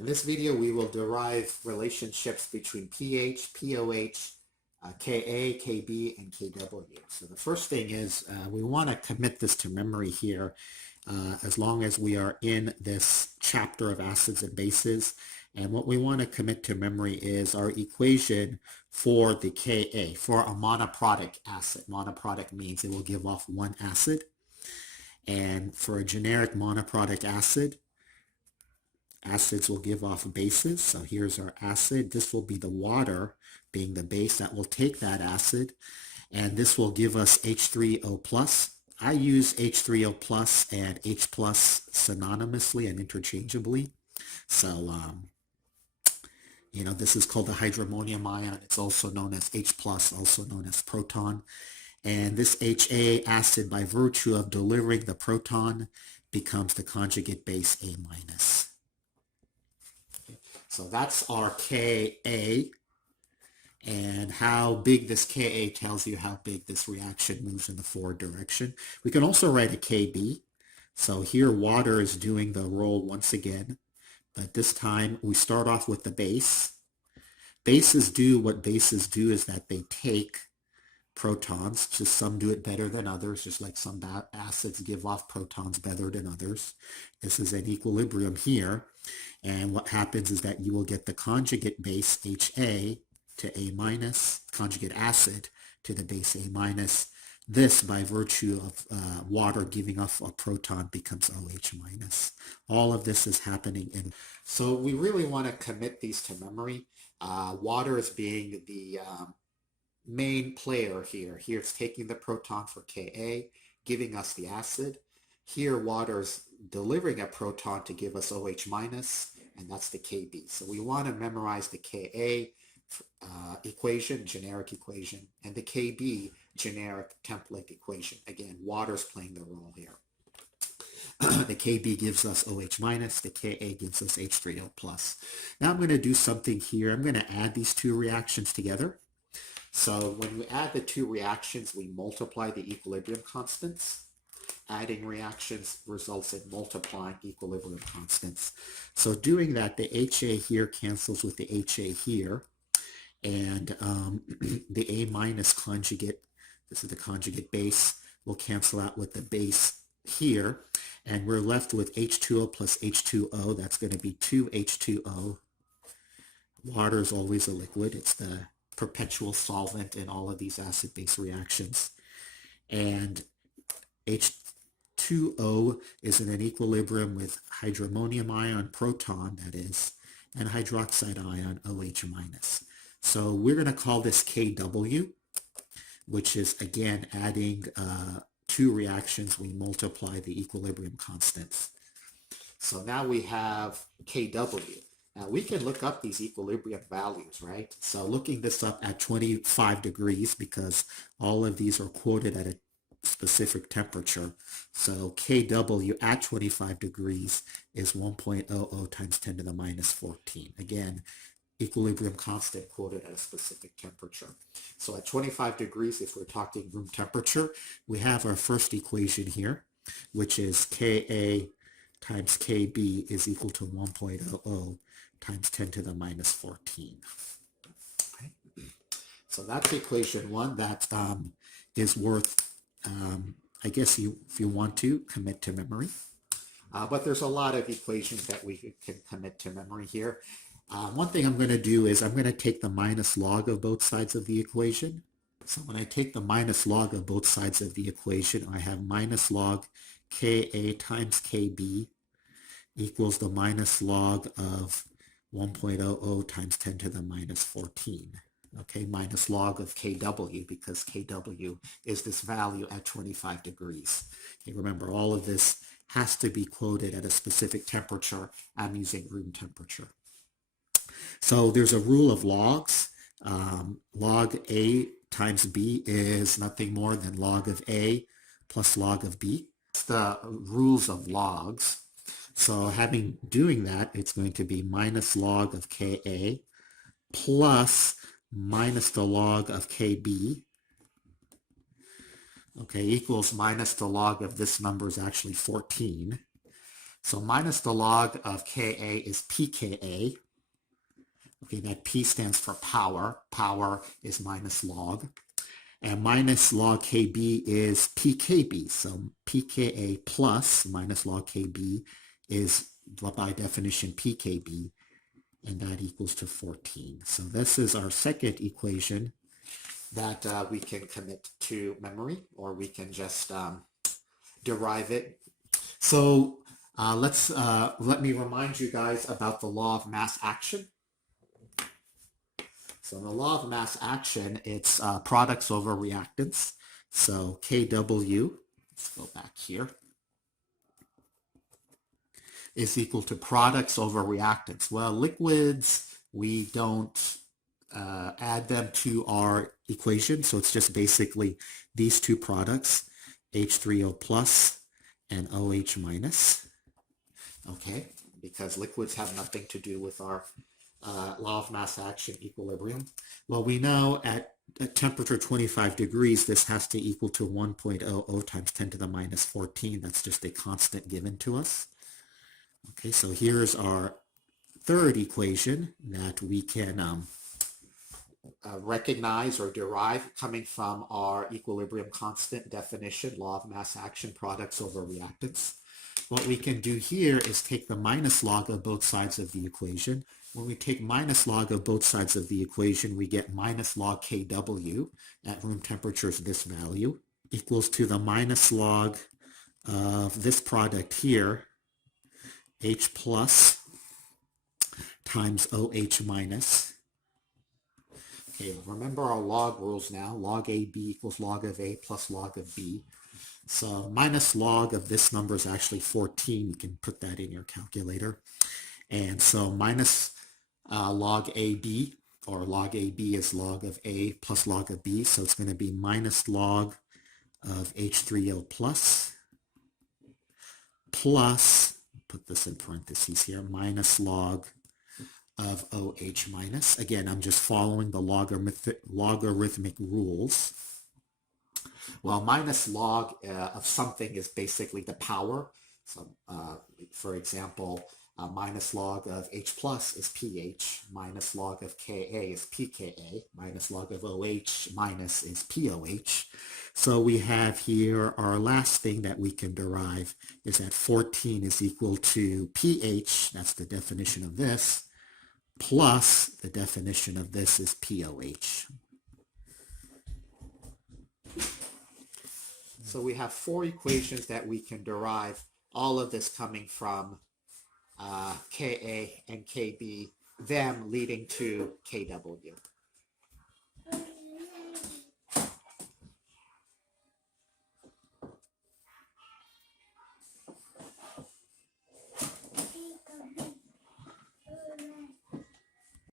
In this video, we will derive relationships between pH, pOH, Ka, Kb, and Kw. So the first thing is we want to commit this to memory here as long as we are in this chapter of acids and bases. And what we want to commit to memory is our equation for the Ka, for a monoprotic acid. Monoprotic means it will give off one acid. And for a generic monoprotic acid, acids will give off bases. So here's our acid. This will be the water being the base that will take that acid. And this will give us H3O plus. I use H3O plus and H plus synonymously and interchangeably. So, this is called the hydromonium ion. It's also known as H plus, also known as proton. And this HA acid, by virtue of delivering the proton, becomes the conjugate base A minus. So that's our Ka, and how big this Ka tells you how big this reaction moves in the forward direction. We can also write a Kb. So here water is doing the role once again, but this time we start off with the base. What bases do is that they take protons. Just some do it better than others, just like some acids give off protons better than others. This is an equilibrium here. And what happens is that you will get the conjugate base HA to A minus, conjugate acid to the base A minus. This, by virtue of water giving off a proton, becomes OH minus. All of this is happening in. So we really want to commit these to memory. Water is being the main player here. Here it's taking the proton for Ka, giving us the acid. Here water is delivering a proton to give us OH minus, and that's the Kb. So we want to memorize the Ka equation, generic equation, and the Kb generic template equation. Again, water's playing the role here. The Kb gives us OH minus, the Ka gives us H3O plus. Now I'm going to do something here. I'm going to add these two reactions together. So when we add the two reactions, we multiply the equilibrium constants. Adding reactions results in multiplying equilibrium constants. So doing that, the HA here cancels with the HA here. And the A minus conjugate, this is the conjugate base, will cancel out with the base here. And we're left with H2O plus H2O. That's going to be 2H2O. Water is always a liquid. It's the perpetual solvent in all of these acid-base reactions. And H2O is in an equilibrium with hydromonium ion proton, that is, and hydroxide ion OH minus. So we're going to call this Kw, which is, again, adding two reactions. We multiply the equilibrium constants. So now we have Kw. Now we can look up these equilibrium values, right? So looking this up at 25 degrees, because all of these are quoted at a specific temperature. So Kw at 25 degrees is 1.00 times 10 to the minus 14. Again, equilibrium constant quoted at a specific temperature. So at 25 degrees, if we're talking room temperature, we have our first equation here, which is Ka times Kb is equal to 1.00 times 10 to the minus 14. Okay. So that's equation one. That is worth, I guess if you want to, commit to memory. But there's a lot of equations that we can commit to memory here. One thing I'm going to do is I'm going to take the minus log of both sides of the equation. So when I take the minus log of both sides of the equation, I have minus log Ka times Kb equals the minus log of 1.00 times 10 to the minus 14. Okay, minus log of Kw, because Kw is this value at 25 degrees. Okay, remember, all of this has to be quoted at a specific temperature. I'm using room temperature. So there's a rule of logs. Log A times B is nothing more than log of A plus log of B. It's the rules of logs. So doing that, it's going to be minus log of Ka plus minus the log of Kb, okay, equals minus the log of this number is actually 14, So minus the log of Ka is pKa. Okay, that P stands for power. Power is minus log. And minus log Kb is pKb. So pKa plus minus log Kb is by definition pKb, and that equals to 14. So this is our second equation that we can commit to memory, or we can just derive it. So let me remind you guys about the law of mass action. So in the law of mass action, it's products over reactants. So Kw, let's go back here, is equal to products over reactants. Well, liquids, we don't add them to our equation, so it's just basically these two products, H3O plus and OH minus, okay, because liquids have nothing to do with our law of mass action equilibrium. Well, we know at temperature 25 degrees, this has to equal to 1.00 times 10 to the minus 14. That's just a constant given to us. Okay, so here's our third equation that we can recognize or derive coming from our equilibrium constant definition, law of mass action, products over reactants. What we can do here is take the minus log of both sides of the equation. When we take minus log of both sides of the equation, we get minus log Kw at room temperature is this value, equals to the minus log of this product here, H plus times OH minus. Okay, remember our log rules now. Log AB equals log of A plus log of B. So minus log of this number is actually 14. You can put that in your calculator. And so minus log AB, or log AB is log of A plus log of B. So it's going to be minus log of H3O plus, put this in parentheses here, minus log of OH minus. Again, I'm just following the logarithmic rules. Well, minus log of something is basically the power. So, for example, minus log of H plus is pH, minus log of Ka is pKa, minus log of OH minus is pOH. So we have here our last thing that we can derive is that 14 is equal to pH, that's the definition of this, plus the definition of this is pOH. So we have four equations that we can derive, all of this coming from Ka and Kb, them leading to Kw.